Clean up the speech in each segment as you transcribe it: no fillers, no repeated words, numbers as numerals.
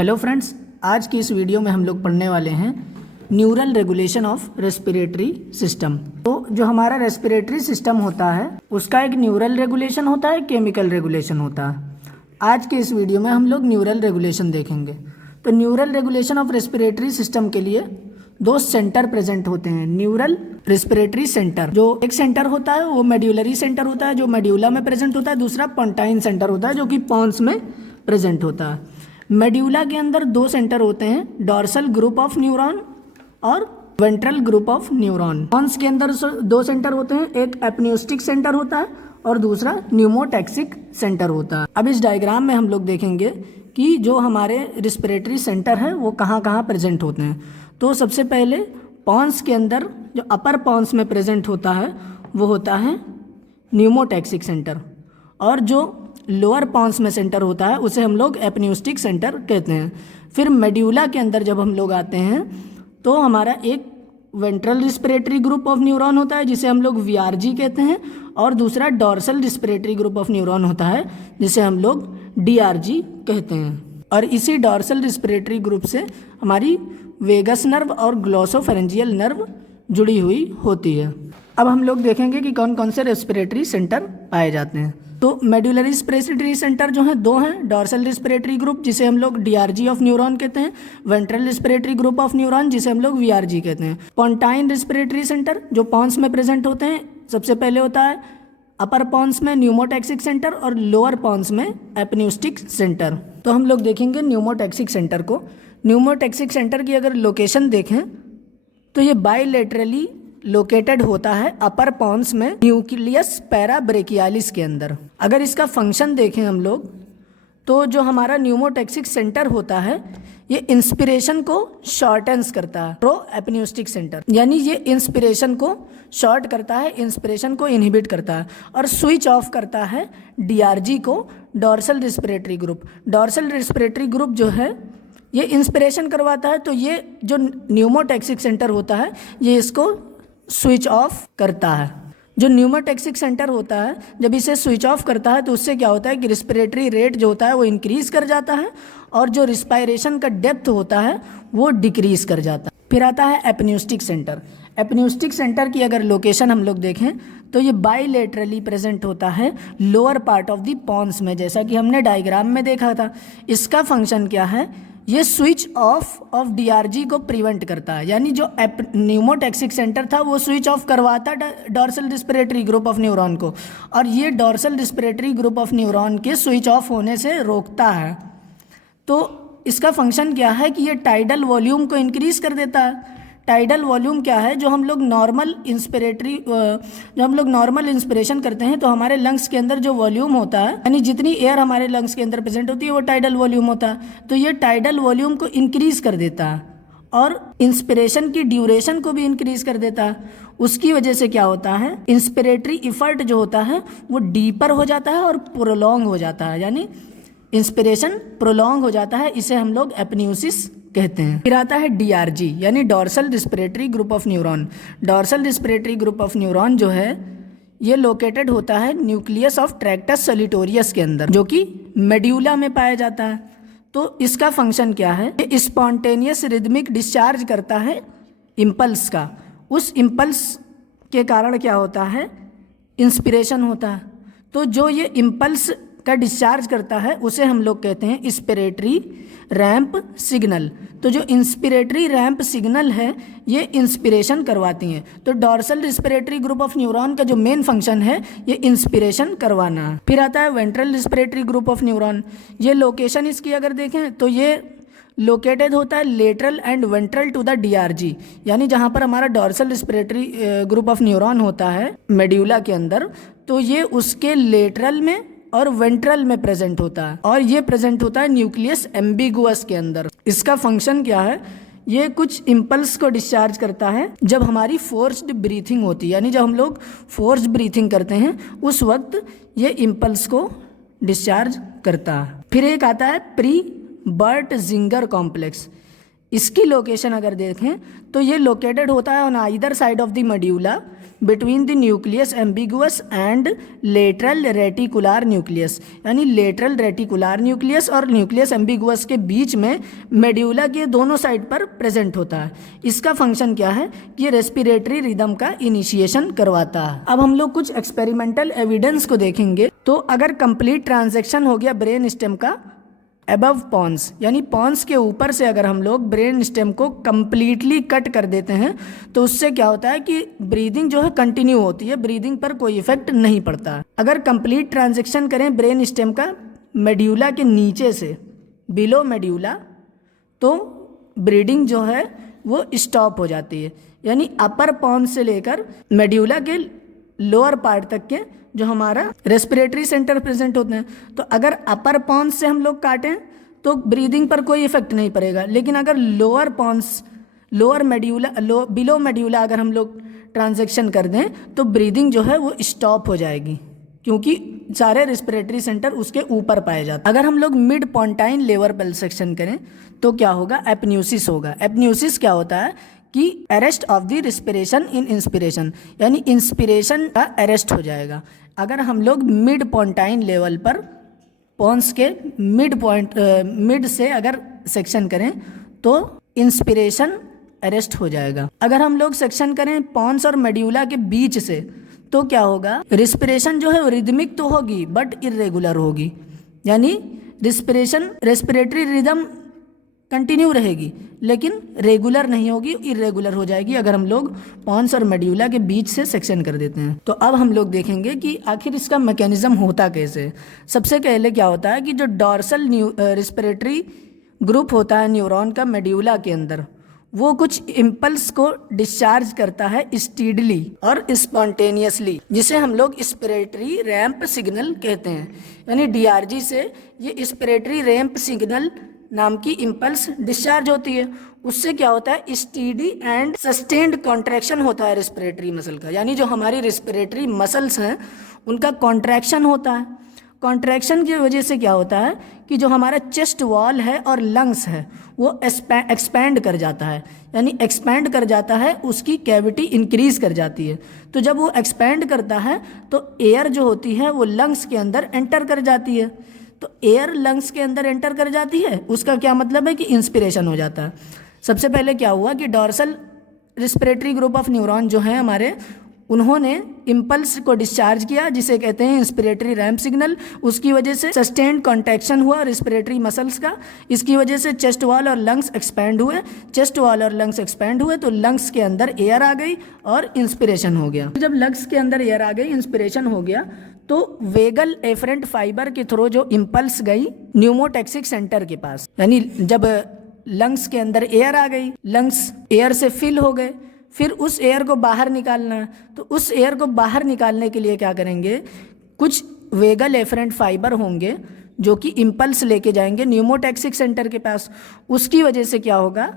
Hello friends, आज की इस वीडियो में हम लोग पढ़ने वाले हैं neural regulation of respiratory system. तो जो हमारा रेस्पिरेटरी सिस्टम होता है उसका एक न्यूरल रेगुलेशन होता है, केमिकल रेगुलेशन होता है। आज के इस वीडियो में हम लोग न्यूरल रेगुलेशन देखेंगे। तो neural regulation of respiratory system के लिए दो सेंटर प्रेजेंट होते हैं। न्यूरल रेस्पिरेटरी सेंटर, जो एक सेंटर होता है वो मेड्यूलरी सेंटर होता है जो मेड्यूला में प्रेजेंट होता है। दूसरा पोंटाइन सेंटर होता है जो कि पॉन्स में प्रेजेंट होता है। मेड्यूला के अंदर दो सेंटर होते हैं, डॉर्सल ग्रुप ऑफ न्यूरॉन और ventral group of neuron. Pons के अंदर दो सेंटर होते हैं, एक एपन्यूस्टिक सेंटर होता है और दूसरा न्यूमोटैक्सिक सेंटर होता है। अब इस डायग्राम में हम लोग देखेंगे कि जो हमारे रिस्पिरेटरी सेंटर है वो कहाँ कहाँ प्रेजेंट होते हैं। तो सबसे पहले पॉन्स के अंदर जो अपर पॉन्स में प्रेजेंट होता है वो होता है न्यूमोटैक्सिक सेंटर, और जो लोअर पॉन्स में सेंटर होता है उसे हम लोग एपन्यूस्टिक सेंटर कहते हैं। फिर मेड्यूला के अंदर जब हम लोग आते हैं तो हमारा एक ventral respiratory group of neuron होता है जिसे हम लोग वीआरजी कहते हैं, और दूसरा dorsal respiratory group of neuron होता है जिसे हम लोग डीआरजी कहते हैं। और इसी डॉर्सल रिस्पिरेटरी ग्रुप से हमारी वेगस नर्व और ग्लॉसोफेरेंजियल नर्व जुड़ी हुई होती है। अब हम लोग देखेंगे कि कौन कौन से रेस्पिरेटरी सेंटर पाए जाते हैं। तो मेड्यूलरी रिस्पिरेटरी सेंटर जो है दो हैं, डॉर्सल रिस्पिरेटरी ग्रुप जिसे हम लोग डीआरजी ऑफ न्यूरॉन कहते हैं, ventral respiratory group of neuron जिसे हम लोग वीआरजी कहते हैं। पोंटाइन रिस्पिरेटरी सेंटर जो पॉन्स में प्रेजेंट होते हैं, सबसे पहले होता है अपर पॉन्स में न्यूमोटैक्सिक सेंटर और लोअर पॉन्स में एपन्यूस्टिक सेंटर। तो हम लोग देखेंगे न्यूमोटैक्सिक सेंटर को। न्यूमोटैक्सिक सेंटर की अगर लोकेशन देखें तो ये बाइलेटरली लोकेटेड होता है अपर पॉन्स में न्यूक्लियस पैराब्रेकियालिस के अंदर। अगर इसका फंक्शन देखें हम लोग तो जो हमारा न्यूमोटैक्सिक सेंटर होता है ये इंस्पिरेशन को शॉर्टेंस करता है, प्रो एपन्यूस्टिक सेंटर, यानी ये इंस्पिरेशन को शॉर्ट करता है, इंस्पिरेशन को इनहिबिट करता है, और स्विच ऑफ करता है डीआरजी को, dorsal respiratory group. Dorsal respiratory group जो है ये इंस्पिरेशन करवाता है, तो ये जो न्यूमोटैक्सिक सेंटर होता है ये इसको स्विच ऑफ करता है। जो न्यूमोटैक्सिक सेंटर होता है जब इसे स्विच ऑफ करता है तो उससे क्या होता है कि रिस्पिरेटरी रेट जो होता है वो इंक्रीज कर जाता है और जो रिस्पायरेशन का डेप्थ होता है वो डिक्रीज कर जाता है। फिर आता है एपन्यूस्टिक सेंटर। एपन्यूस्टिक सेंटर की अगर लोकेशन हम लोग देखें तो ये बाइलेटरली प्रेजेंट होता है lower part of the pons में, जैसा कि हमने डायग्राम में देखा था। इसका फंक्शन क्या है, ये स्विच ऑफ डीआरजी को प्रिवेंट करता है, यानी जो न्यूमोटैक्सिक सेंटर था वो स्विच ऑफ करवाता dorsal respiratory group of neuron को, और ये dorsal respiratory group of neuron के स्विच ऑफ होने से रोकता है। तो इसका फंक्शन क्या है कि ये टाइडल वॉल्यूम को इंक्रीज कर देता है। टाइडल वॉल्यूम क्या है, जो हम लोग नॉर्मल इंस्पिरेशन करते हैं तो हमारे लंग्स के अंदर जो वॉल्यूम होता है, यानी जितनी एयर हमारे लंग्स के अंदर प्रेजेंट होती है वो टाइडल वॉल्यूम होता है। तो ये टाइडल वॉल्यूम को इंक्रीज कर देता है और इंस्पिरेशन की ड्यूरेशन को भी इंक्रीज कर देता है। उसकी वजह से क्या होता है, इंस्पिरेटरी इफर्ट जो होता है वो डीपर हो जाता है और प्रोलॉन्ग हो जाता है, यानी इंस्पिरेशन प्रोलॉन्ग हो जाता है। इसे हम लोग एपन्यूसिस कहते हैं। फिर आता है डीआरजी यानी dorsal respiratory group of neuron. Dorsal respiratory group of neuron जो है ये लोकेटेड होता है न्यूक्लियस ऑफ ट्रैक्टस सोलिटोरियस के अंदर, जो कि मेड्यूला में पाया जाता है। तो इसका फंक्शन क्या है, ये स्पॉन्टेनियस रिदमिक डिस्चार्ज करता है इम्पल्स का। उस इम्पल्स के कारण क्या होता है, इंस्पिरेशन होता है। तो जो ये इम्पल्स का डिस्चार्ज करता है उसे हम लोग कहते हैं इंस्पिरेटरी रैंप सिग्नल। तो जो इंस्पिरेटरी रैंप सिग्नल है ये इंस्पिरेशन करवाती हैं। तो dorsal respiratory group of neuron का जो मेन फंक्शन है ये इंस्पिरेशन करवाना है। फिर आता है ventral respiratory group of neuron. ये लोकेशन इसकी अगर देखें तो ये लोकेटेड होता है lateral and ventral to the DRG, यानी जहाँ पर हमारा dorsal respiratory group of neuron होता है मेड्यूला के अंदर, तो ये उसके लेटरल में और वेंट्रल में प्रेजेंट होता है, और ये प्रेजेंट होता है न्यूक्लियस एम्बिगुअस के अंदर। इसका फंक्शन क्या है, ये कुछ इम्पल्स को डिस्चार्ज करता है जब हमारी फोर्स्ड ब्रीथिंग होती है, यानी जब हम लोग फोर्स्ड ब्रीथिंग करते हैं उस वक्त ये इम्पल्स को डिस्चार्ज करता है। फिर एक आता है प्री बर्ट जिंगर कॉम्प्लेक्स। इसकी लोकेशन अगर देखें तो ये लोकेटेड होता है on either side of the medulla between the nucleus ambiguous and lateral reticular nucleus, यानी लेटरल रेटिकुलर न्यूक्लियस और न्यूक्लियस एम्बिगुअस के बीच में मेड्यूला के दोनों साइड पर प्रेजेंट होता है। इसका फंक्शन क्या है कि ये रेस्पिरेटरी रिदम का इनिशिएशन करवाता है। अब हम लोग कुछ एक्सपेरिमेंटल एविडेंस को देखेंगे। तो अगर कंप्लीट ट्रांजैक्शन हो गया ब्रेन स्टेम का अबव पॉन्स, यानी पॉन्स के ऊपर से अगर हम लोग ब्रेन स्टेम को कम्प्लीटली कट कर देते हैं तो उससे क्या होता है कि ब्रीदिंग जो है कंटिन्यू होती है, ब्रीदिंग पर कोई इफेक्ट नहीं पड़ता। अगर कंप्लीट ट्रांजैक्शन करें ब्रेन स्टेम का मेड्यूला के नीचे से बिलो मेड्यूला तो ब्रीदिंग जो है वो स्टॉप हो जाती है, यानी अपर पॉन्स से लेकर मेड्यूला के लोअर पार्ट तक के जो हमारा रेस्पिरेटरी सेंटर प्रेजेंट होते हैं। तो अगर अपर पॉन्स से हम लोग काटें तो ब्रीदिंग पर कोई इफेक्ट नहीं पड़ेगा, लेकिन अगर lower pons lower medulla below medulla अगर हम लोग ट्रांजैक्शन कर दें तो ब्रीदिंग जो है वो स्टॉप हो जाएगी, क्योंकि सारे रेस्पिरेटरी सेंटर उसके ऊपर पाए जाते हैं। अगर हम लोग मिड पॉन्टाइन लेवल पल्सेशन करें तो क्या होगा, एपन्यूसिस होगा। एपन्यूसिस क्या होता है कि arrest of the respiration in inspiration, यानी इंस्पिरेशन का अरेस्ट हो जाएगा। अगर हम लोग मिड पॉन्टाइन लेवल पर पॉन्स के मिड से अगर सेक्शन करें तो इंस्पिरेशन अरेस्ट हो जाएगा। अगर हम लोग सेक्शन करें पॉन्स और मेड्यूला के बीच से तो क्या होगा, रिस्पिरेशन जो है वो रिदमिक तो होगी बट इरेगुलर होगी, यानी रेस्पिरेटरी रिदम कंटिन्यू रहेगी लेकिन रेगुलर नहीं होगी, इरेगुलर हो जाएगी अगर हम लोग पॉन्स और मेड्यूला के बीच से सेक्शन कर देते हैं। तो अब हम लोग देखेंगे कि आखिर इसका मैकेनिज्म होता कैसे। सबसे पहले क्या होता है कि जो डॉर्सल रेस्पिरेटरी ग्रुप होता है न्यूरॉन का मेड्यूला के अंदर, वो कुछ इम्पल्स को डिस्चार्ज करता है स्टीडली और स्पॉन्टेनियसली, जिसे हम लोग इंस्पिरेटरी रैंप सिग्नल कहते हैं। यानी डीआरजी से ये इंस्पिरेटरी रैंप सिग्नल नाम की इम्पल्स डिस्चार्ज होती है। उससे क्या होता है, स्टीडी एंड सस्टेन्ड कॉन्ट्रैक्शन होता है रेस्पिरेटरी मसल का, यानी जो हमारी रेस्पिरेटरी मसल्स हैं उनका कॉन्ट्रैक्शन होता है। कॉन्ट्रैक्शन की वजह से क्या होता है कि जो हमारा चेस्ट वॉल है और लंग्स है वो एक्सपैंड कर जाता है, यानी एक्सपैंड कर जाता है, उसकी कैविटी इंक्रीज कर जाती है। तो जब वो एक्सपैंड करता है तो एयर जो होती है वो लंग्स के अंदर एंटर कर जाती है। तो एयर लंग्स के अंदर एंटर कर जाती है, उसका क्या मतलब है कि इंस्पिरेशन हो जाता है। सबसे पहले क्या हुआ कि dorsal respiratory group of neuron जो है हमारे, उन्होंने इम्पल्स को डिस्चार्ज किया जिसे कहते हैं इंस्पिरेटरी रैंप सिग्नल। उसकी वजह से सस्टेन्ड कॉन्ट्रैक्शन हुआ रेस्पिरेटरी मसल्स का, इसकी वजह से चेस्ट वॉल और लंग्स एक्सपैंड हुए। चेस्ट वॉल और लंग्स एक्सपैंड हुए तो लंग्स के अंदर एयर आ गई और इंस्पिरेशन हो गया। जब लंग्स के अंदर एयर आ गई, इंस्पिरेशन हो गया, तो वेगल एफरेंट फाइबर के थ्रू जो इम्पल्स गई न्यूमोटैक्सिक सेंटर के पास, यानी जब लंग्स के अंदर एयर आ गई, लंग्स एयर से फिल हो गए, फिर उस एयर को बाहर निकालना है। तो उस एयर को बाहर निकालने के लिए क्या करेंगे, कुछ वेगल एफरेंट फाइबर होंगे जो कि इम्पल्स लेके जाएंगे न्यूमोटैक्सिक सेंटर के पास। उसकी वजह से क्या होगा,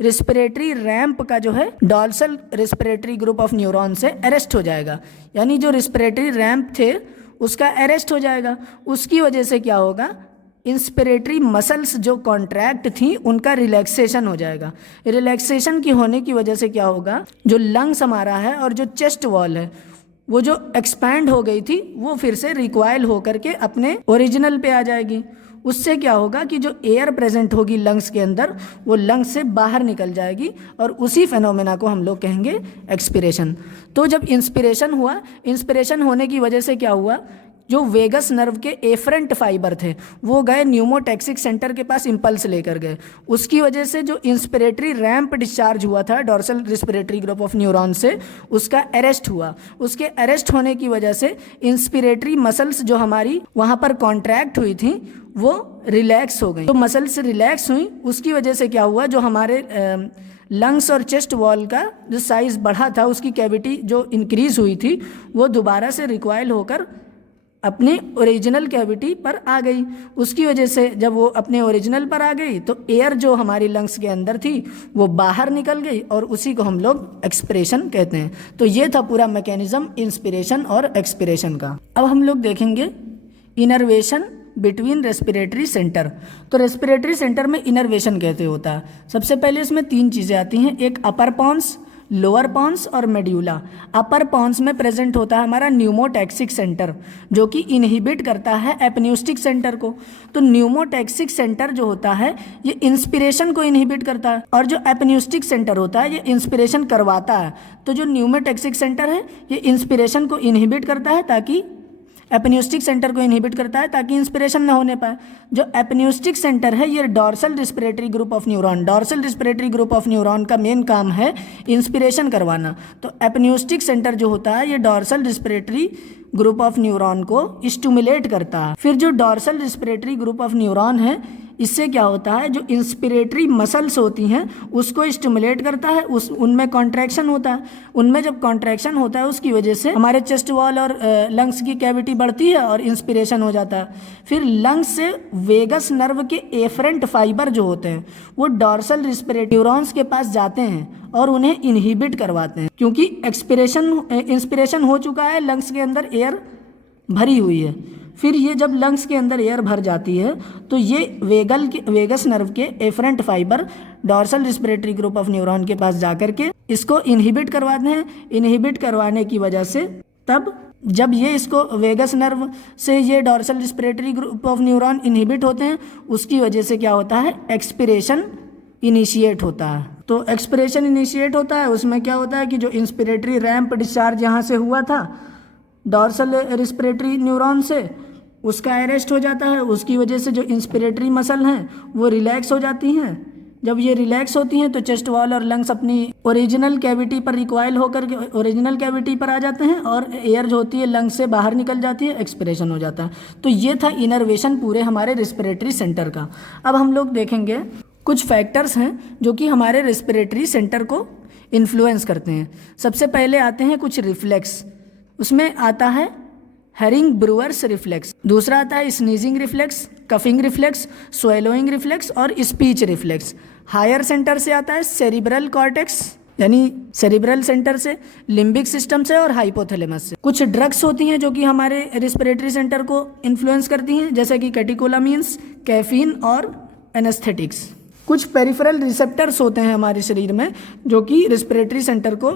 रेस्पिरेटरी रैंप का जो है dorsal respiratory group of neuron से अरेस्ट हो जाएगा, यानी जो रेस्पिरेटरी रैंप थे उसका अरेस्ट हो जाएगा। उसकी वजह से क्या होगा, इंस्पिरेटरी मसल्स जो कॉन्ट्रैक्ट थी उनका रिलैक्सेशन हो जाएगा। रिलैक्सेशन की होने की वजह से क्या होगा, जो लंग्स हमारा है और जो चेस्ट वॉल है वो जो एक्सपैंड हो गई थी वो फिर से रिक्वाइल होकर के अपने ओरिजिनल पे आ जाएगी। उससे क्या होगा कि जो एयर प्रेजेंट होगी लंग्स के अंदर वो लंग्स से बाहर निकल जाएगी और उसी फेनोमेना को हम लोग कहेंगे एक्सपिरेशन। तो जब इंस्पिरेशन हुआ, इंस्पिरेशन होने की वजह से क्या हुआ, जो वेगस नर्व के एफरेंट फाइबर थे वो गए न्यूमोटैक्सिक सेंटर के पास इम्पल्स लेकर गए। उसकी वजह से जो इंस्पिरेटरी रैंप डिस्चार्ज हुआ था dorsal respiratory group of neuron से, उसका अरेस्ट हुआ। उसके अरेस्ट होने की वजह से इंस्पिरेटरी मसल्स जो हमारी वहाँ पर कॉन्ट्रैक्ट हुई थी वो रिलैक्स हो गई। तो मसल्स रिलैक्स हुई, उसकी वजह से क्या हुआ, जो हमारे लंग्स और चेस्ट वॉल का जो साइज़ बढ़ा था, उसकी कैविटी जो इंक्रीज हुई थी वो दोबारा से रिक्वाइल होकर अपने ओरिजिनल कैविटी पर आ गई। उसकी वजह से जब वो अपने ओरिजिनल पर आ गई तो एयर जो हमारी लंग्स के अंदर थी वो बाहर निकल गई और उसी को हम लोग एक्सपिरेशन कहते हैं। तो ये था पूरा मैकेनिज्म इंस्पिरेशन और एक्सपिरेशन का। अब हम लोग देखेंगे इनर्वेशन बिटवीन रेस्पिरेटरी सेंटर। तो रेस्पिरेटरी सेंटर में इनर्वेशन कैसे होता है? सबसे पहले इसमें 3 चीज़ें आती हैं, एक अपर पॉन्स, लोअर पॉन्स और मेड्यूला। अपर पॉन्स में प्रेजेंट होता है हमारा न्यूमोटैक्सिक सेंटर, जो कि इनहिबिट करता है एपन्यूस्टिक सेंटर को। तो न्यूमोटैक्सिक सेंटर जो होता है ये इंस्पिरेशन को इनहिबिट करता है, और जो एपन्यूस्टिक सेंटर होता है ये इंस्पिरेशन करवाता है। तो जो न्यूमोटैक्सिक सेंटर है ये इंस्पिरेशन को इनहिबिट करता है, ताकि एपन्यूस्टिक सेंटर को इनहिबिट करता है ताकि इंस्पिरेशन ना होने पाए। जो एपन्यूस्टिक सेंटर है ये dorsal respiratory group of neuron, dorsal respiratory group of neuron का मेन काम है इंस्पिरेशन करवाना। तो एपन्यूस्टिक सेंटर जो होता है ये dorsal respiratory group of neuron को स्टिमुलेट करता है। फिर जो dorsal respiratory group of neuron है इससे क्या होता है, जो इंस्पिरेटरी मसल्स होती हैं उसको स्टिमुलेट करता है, उनमें कॉन्ट्रैक्शन होता है। उनमें जब कॉन्ट्रैक्शन होता है उसकी वजह से हमारे चेस्ट वॉल और लंग्स की कैविटी बढ़ती है और इंस्पिरेशन हो जाता है। फिर लंग्स से वेगस नर्व के एफरेंट फाइबर जो होते हैं वो डॉर्सल रिस्पिरेटरी न्यूरॉन्स के पास जाते हैं और उन्हें इनहिबिट करवाते हैं, क्योंकि इंस्पिरेशन हो चुका है, लंग्स के अंदर एयर भरी हुई है। फिर ये जब लंग्स के अंदर एयर भर जाती है तो ये वेगस नर्व के afferent fibre dorsal respiratory group of neuron के पास जाकर के इसको इनहिबिट करवाते हैं। इनहिबिट करवाने की वजह से तब जब ये इसको वेगस नर्व से ये dorsal respiratory group of neuron inhibit होते हैं, उसकी वजह से क्या होता है, एक्सपिरेशन इनिशिएट होता है। तो एक्सपिरेशन इनिशिएट होता है, उसमें क्या होता है कि जो इंस्पिरेटरी रैंप डिस्चार्ज यहाँ से हुआ था डॉर्सल रिस्पिरेटरी न्यूरॉन से, उसका अरेस्ट हो जाता है। उसकी वजह से जो इंस्पिरेटरी मसल हैं वो रिलैक्स हो जाती हैं। जब ये रिलैक्स होती हैं तो चेस्ट वॉल और लंग्स अपनी ओरिजिनल कैविटी पर रिकॉइल होकर के ओरिजिनल कैविटी पर आ जाते हैं और एयर जो होती है लंग्स से बाहर निकल जाती है, एक्सपिरेशन हो जाता है। तो ये था इनर्वेशन पूरे हमारे रिस्पिरेटरी सेंटर का। अब हम लोग देखेंगे कुछ फैक्टर्स हैं जो कि हमारे रिस्पिरेटरी सेंटर को इन्फ्लुएंस करते हैं। सबसे पहले आते हैं कुछ रिफ्लेक्स, उसमें आता है हेरिंग ब्रूअर्स रिफ्लेक्स, दूसरा आता है sneezing reflex, coughing reflex, swallowing reflex और स्पीच रिफ्लेक्स। हायर सेंटर से आता है सेरिब्रल कॉर्टेक्स, यानी सेरिब्रल सेंटर से, लिम्बिक सिस्टम से और हाइपोथैलेमस से। कुछ ड्रग्स होती हैं जो कि हमारे रिस्पिरेटरी सेंटर को इन्फ्लुएंस करती हैं, जैसे कि कैटेकोलामीन्स, कैफीन और एनेस्थेटिक्स। कुछ पेरिफेरल रिसेप्टर्स होते हैं हमारे शरीर में जो कि रिस्पिरेटरी सेंटर को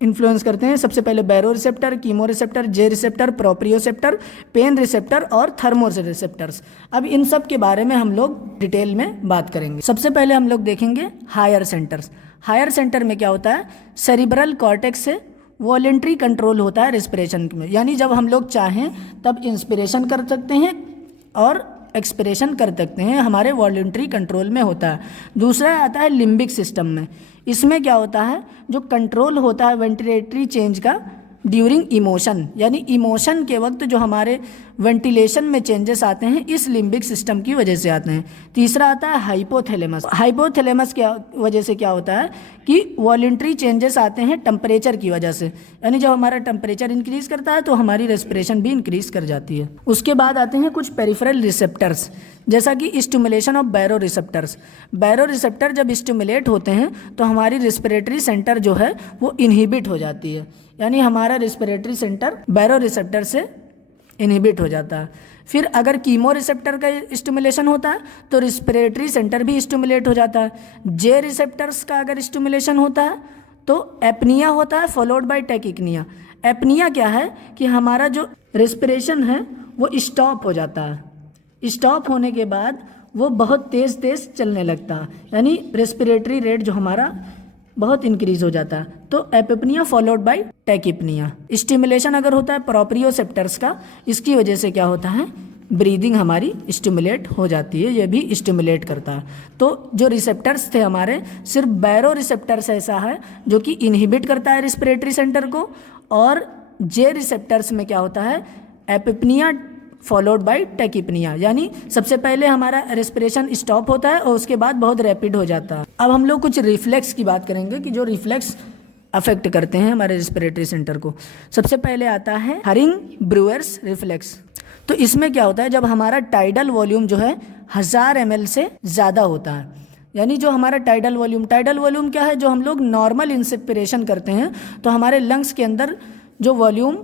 इन्फ्लुएंस करते हैं। सबसे पहले बैरो रिसेप्टर, कीमो रिसेप्टर, जे रिसेप्टर, प्रोप्रियोसेप्टर, पेन रिसेप्टर और थर्मो रिसेप्टर्स। अब इन सब के बारे में हम लोग डिटेल में बात करेंगे। सबसे पहले हम लोग देखेंगे हायर सेंटर्स। हायर सेंटर में क्या होता है, सेरिब्रल कॉर्टेक्स से वॉलेंट्री कंट्रोल होता है रिस्पिरेशन में, यानी जब हम लोग चाहें तब इंस्पिरेशन कर सकते हैं और एक्सपिरेशन कर सकते हैं, हमारे वॉलेंट्री कंट्रोल में होता है। दूसरा आता है लिम्बिक सिस्टम में, इसमें क्या होता है, जो कंट्रोल होता है वेंटिलेटरी चेंज का ड्यूरिंग इमोशन, यानी इमोशन के वक्त जो हमारे वेंटिलेशन में चेंजेस आते हैं इस लिम्बिक सिस्टम की वजह से आते हैं। तीसरा आता है हाइपोथैलेमस। हाइपोथैलेमस क्या वजह से क्या होता है कि वॉलेंट्री चेंजेस आते हैं टेम्परेचर की वजह से, यानी जब हमारा टेम्परेचर इंक्रीज करता है तो हमारी रेस्पिरेशन भी इंक्रीज कर जाती है। उसके बाद आते हैं कुछ पेरिफेरल रिसेप्टर्स, जैसा कि stimulation of baroreceptors. Baroreceptor जब स्टिमुलेट होते हैं तो हमारी रिस्पिरेटरी सेंटर जो है वो इनहिबिट हो जाती है, यानी हमारा रिस्पिरेटरी सेंटर बैरो रिसेप्टर से इनहिबिट हो जाता है। फिर अगर कीमो रिसेप्टर का स्टिमुलेशन होता है तो रिस्पिरेटरी सेंटर भी स्टिमुलेट हो जाता है। जे रिसेप्टर्स का अगर स्टिमुलेशन होता है तो एपनिया होता है फॉलोड बाय टैकिकनिया। एपनिया क्या है कि हमारा जो रिस्पिरेशन है वो स्टॉप हो जाता है। स्टॉप होने के बाद वो बहुत तेज़ तेज़ चलने लगता है, यानी रेस्पिरेटरी रेट जो हमारा बहुत इंक्रीज हो जाता है। तो एपिपनिया फॉलोड बाय टैकिपनिया। स्टिमुलेशन अगर होता है प्रोप्रियोसेप्टर्स का, इसकी वजह से क्या होता है, ब्रीदिंग हमारी स्टिमुलेट हो जाती है, ये भी स्टिमुलेट करता है। तो जो रिसेप्टर्स थे हमारे, सिर्फ बैरो रिसेप्टर्स ऐसा है जो कि इनहिबिट करता है रिस्पिरेटरी सेंटर को, और जे रिसेप्टर्स में क्या होता है, एपिपनिया फॉलोड बाय टैकिपनिया, यानी सबसे पहले हमारा रेस्पिरेशन स्टॉप होता है और उसके बाद बहुत रैपिड हो जाता है। अब हम लोग कुछ रिफ्लेक्स की बात करेंगे कि जो रिफ्लेक्स अफेक्ट करते हैं हमारे रेस्पिरेटरी सेंटर को। सबसे पहले आता है हरिंग ब्रूअर्स रिफ्लेक्स। तो इसमें क्या होता है, जब हमारा टाइडल वॉल्यूम जो है 1000 ml से ज़्यादा होता है, यानी जो हमारा टाइडल वॉल्यूम क्या है, जो हम लोग नॉर्मल इंस्पिरेशन करते हैं तो हमारे लंग्स के अंदर जो वॉल्यूम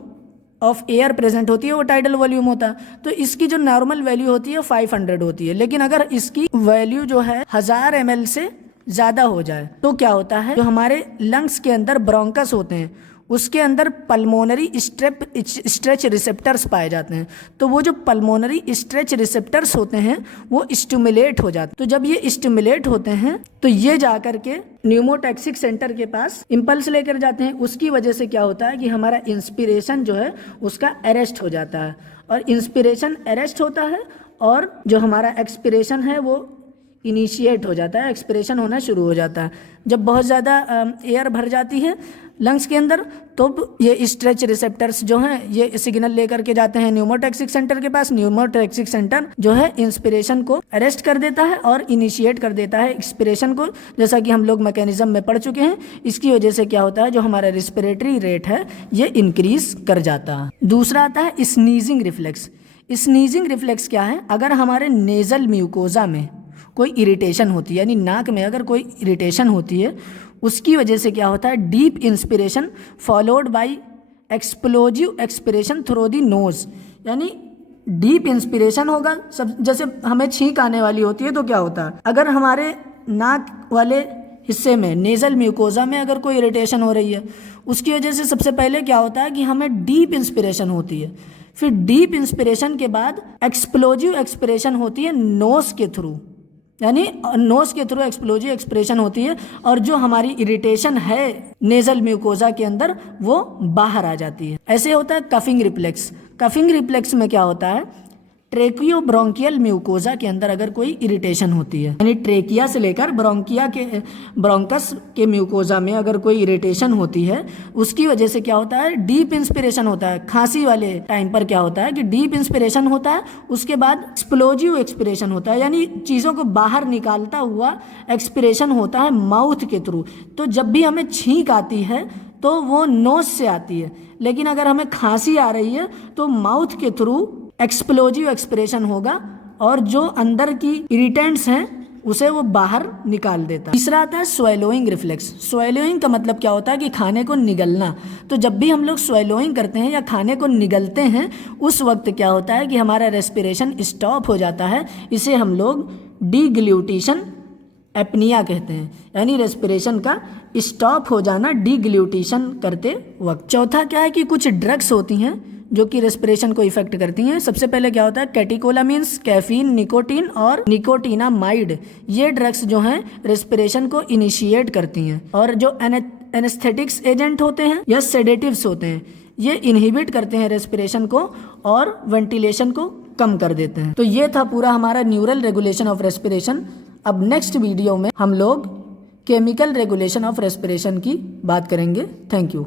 ऑफ एयर प्रेजेंट होती है वो टाइडल वॉल्यूम होता है। तो इसकी जो नॉर्मल वैल्यू होती है 500 होती है, लेकिन अगर इसकी वैल्यू जो है 1000 ml से ज़्यादा हो जाए तो क्या होता है, जो हमारे लंग्स के अंदर ब्रोंकस होते हैं उसके अंदर पल्मोनरी स्ट्रेच रिसेप्टर्स पाए जाते हैं। तो वो जो पल्मोनरी स्ट्रेच रिसेप्टर्स होते हैं वो स्टिमुलेट हो जाते हैं। तो जब ये स्टिमुलेट होते हैं तो ये जाकर के न्यूमोटैक्सिक सेंटर के पास इम्पल्स लेकर जाते हैं। उसकी वजह से क्या होता है कि हमारा इंस्पिरेशन जो है उसका अरेस्ट हो जाता है, और इंस्पिरेशन अरेस्ट होता है और जो हमारा एक्सपिरेशन है वो इनिशिएट हो जाता है, एक्सपिरेशन होना शुरू हो जाता है। जब बहुत ज़्यादा एयर भर जाती है लंग्स के अंदर तो ये स्ट्रेच रिसेप्टर्स जो हैं ये सिग्नल लेकर के जाते हैं न्यूमोटैक्सिक सेंटर के पास। न्यूमोटैक्सिक सेंटर जो है इंस्पिरेशन को अरेस्ट कर देता है और इनिशिएट कर देता है एक्सपिरेशन को, जैसा कि हम लोग मैकेनिज्म में पढ़ चुके हैं। इसकी वजह से क्या होता है, जो हमारा रिस्पिरेटरी रेट है ये इंक्रीज कर जाता है। दूसरा आता है स्नीजिंग रिफ्लेक्स। स्नीजिंग रिफ्लेक्स क्या है, अगर हमारे नेजल म्यूकोजा में कोई इरिटेशन होती है, यानी नाक में अगर कोई इरिटेशन होती है, उसकी वजह से क्या होता है, deep inspiration followed by explosive expiration through the nose. यानी डीप इंस्पिरेशन होगा, सब जैसे हमें छींक आने वाली होती है तो क्या होता है, अगर हमारे नाक वाले हिस्से में नेजल म्यूकोजा में अगर कोई इरिटेशन हो रही है उसकी वजह से सबसे पहले क्या होता है कि हमें डीप इंस्पिरेशन होती है। फिर डीप इंस्पिरेशन के बाद एक्सप्लोजिव एक्सपिरेशन होती है नोज के थ्रू, यानी नोज के थ्रू एक्सप्लोजिव एक्सप्रेशन होती है, और जो हमारी इरिटेशन है नेजल म्यूकोजा के अंदर वो बाहर आ जाती है। ऐसे होता है कफिंग रिफ्लेक्स। कफिंग रिफ्लेक्स में क्या होता है, ट्रेकियो ब्रोंकियल म्यूकोजा के अंदर अगर कोई इरिटेशन होती है, यानी ट्रेकिया से लेकर ब्रोंकस के म्यूकोजा में अगर कोई इरिटेशन होती है उसकी वजह से क्या होता है, डीप इंस्पिरेशन होता है। खांसी वाले टाइम पर क्या होता है कि डीप इंस्पिरेशन होता है, उसके बाद एक्सप्लोजिव एक्सपिरेशन होता है, यानी चीज़ों को बाहर निकालता हुआ एक्सपिरेशन होता है माउथ के थ्रू। तो जब भी हमें छींक आती है तो वो नोज से आती है, लेकिन अगर हमें खांसी आ रही है तो माउथ के थ्रू एक्सप्लोजिव एक्सपिरेशन होगा और जो अंदर की इरिटेंट्स हैं उसे वो बाहर निकाल देता है। तीसरा आता है स्वेलोइंग रिफ्लेक्स। स्वेलोइंग का मतलब क्या होता है कि खाने को निगलना। तो जब भी हम लोग स्वेलोइंग करते हैं या खाने को निगलते हैं उस वक्त क्या होता है कि हमारा रेस्पिरेशन स्टॉप हो जाता है। इसे हम लोग डीग्लूटिशन एपनिया कहते हैं, यानी रेस्पिरेशन का स्टॉप हो जाना डीग्लूटिशन करते वक्त। चौथा क्या है कि कुछ ड्रग्स होती हैं जो कि रेस्पिरेशन को इफेक्ट करती हैं। सबसे पहले क्या होता है, कैटेकोलामिन्स, कैफीन, निकोटीन और निकोटीनामाइड। ये ड्रग्स जो हैं रेस्पिरेशन को इनिशिएट करती हैं, और जो एनेस्थेटिक्स एजेंट होते हैं या सेडेटिव्स होते हैं ये इनहिबिट करते हैं रेस्पिरेशन को और वेंटिलेशन को कम कर देते हैं। तो ये था पूरा हमारा न्यूरल रेगुलेशन ऑफ रेस्पिरेशन। अब नेक्स्ट वीडियो में हम लोग केमिकल रेगुलेशन ऑफ रेस्पिरेशन की बात करेंगे। Thank you.